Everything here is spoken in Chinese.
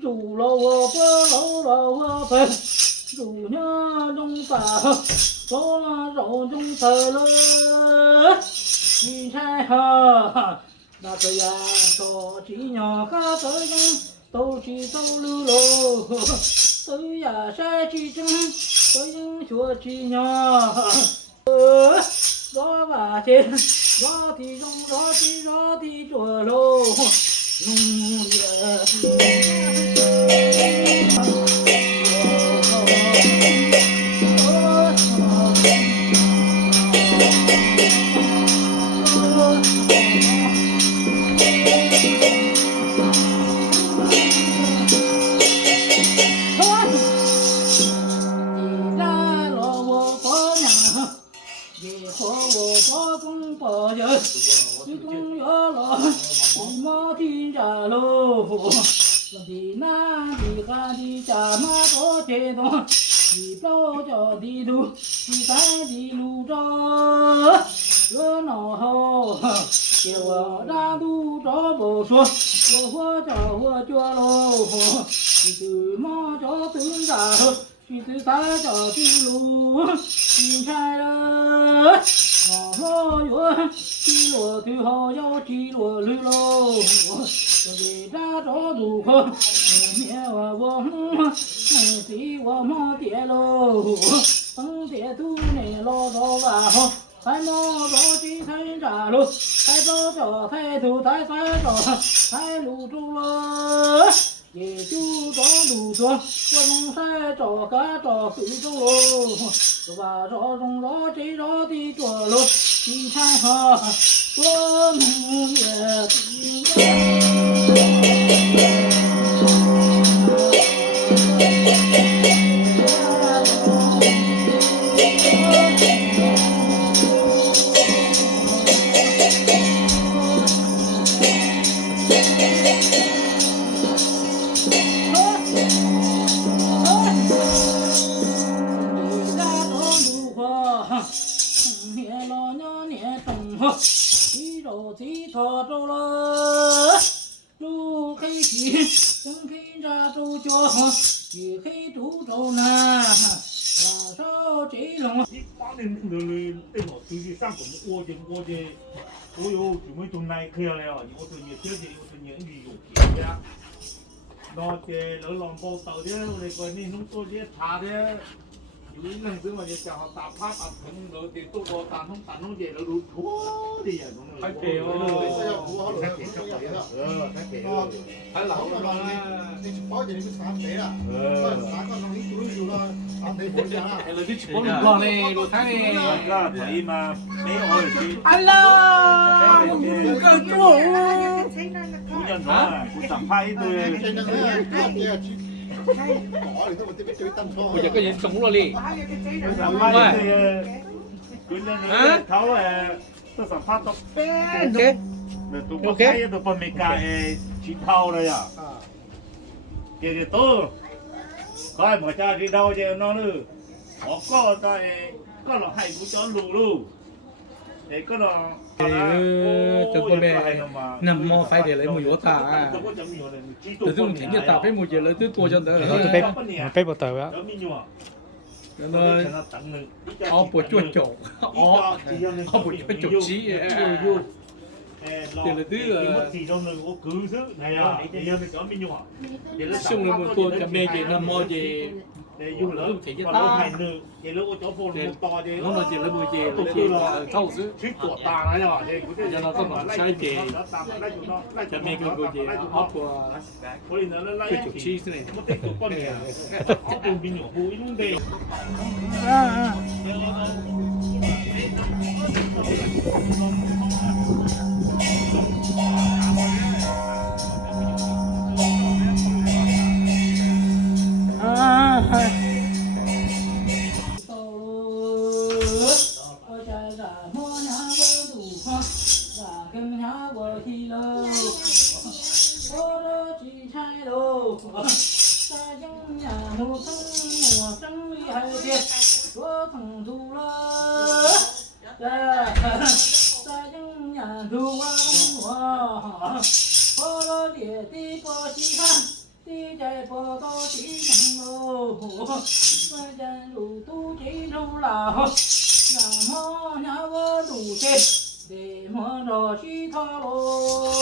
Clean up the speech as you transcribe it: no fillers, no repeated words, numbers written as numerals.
煮了我不漏了我盆，煮娘中把做了肉中菜了，一菜哈，那个呀说鸡娘哈子人都去走路喽，都呀晒鸡蒸，都人学鸡娘，老把钱，老的中老的着喽。农的南的汉的家马多街东，的包家的路，的山的路着热闹好，给我让路着不说，我叫我脚喽，的马叫蹲着，的山叫的路，金山人，老远，几落头好要几落绿喽。这扎着路口，面我没比我没跌喽，风跌土内老早晚好，还毛着几层扎喽，还着脚抬头抬三着，抬路住了，也就着路着，我从山着个着回着喽，哇着中着这着的着喽，你看哈，我母也他走了，路黑去，正黑着走脚，一黑走走南，晚上这龙。18年เลยเต้นหมดคือสร้างผมโอ้เจโอ้ยถึงไม่ตุนในเคลียร์เลยอ่ะโอ้ตัวเนี้ยเชื่อเจโอ้ตัวเนี้ยอยู่เขียนเนี่ยนอเจแล้วลองโบเต่าเนี้ยเลยก่อนนี่นุ่งตัวเนี้ยชาเนี้ยอยู่นั่งซื้อมาจะเอาตาภาพอับถึงเราติดตู้โบตานุ่งตานุ่งเจเราดูทั่วดีอ่ะน้องเลยเจ๋อเลยแค่เก๋ก็ไปแล้วแค่เก๋ถ้าหลังเราเนี่ยเพราะอย่างนี้เป็นสามเก๋อ่ะสามก็น้องนี่รู้อยู่แล้วในหัวใจอ่ะเราที่ชิบลูกก่อนเลยลูกท่านเองก็ถอยมาไม่อ่อยสิฮัลโหลก็จู่กูยังร้อนกูสัมภาษณ์ตัวเองbây giờ có gì sống rồi điสัมภาษณ์ตัวเองคุณยังเขาต้องสัมภาษณ์ตัวเป๊ะแต่ตัวคนไทยตัวคนอเมริกาชี้เท่าเลยอ่ะเกี่ยวกับตัวก็ให้หมอจ้าที่เราจะนอนเลยก็ได้ก็เราให้กูจะรู้ก็เราtừ con bé nằm mò phải để lấy mùi ta từ từ mình thấy ta phải mùi gì lấy từ tua cho đỡ từ bếp bột tờ á nó ao bột chuột chổ ao bột chuột chổ chí thì là thứ xong rồi một tua chấm bê gì nằm mò gì dùng lỡ thì cái ta nó là chỉ là mùi gì là thâu xứ cho nó có một sai chè cho mấy cái mùi gì hot của cái chuột cheese này Hãy subscribe cho kênh Ghiền Mì Gõ để không bỏ lỡ những video hấp dẫn 在今年我生厉害些，我成都了。在今年头我我爹地不稀罕，地在不到西城喽，我家路都进城了，那么那我路去，得么着西头喽。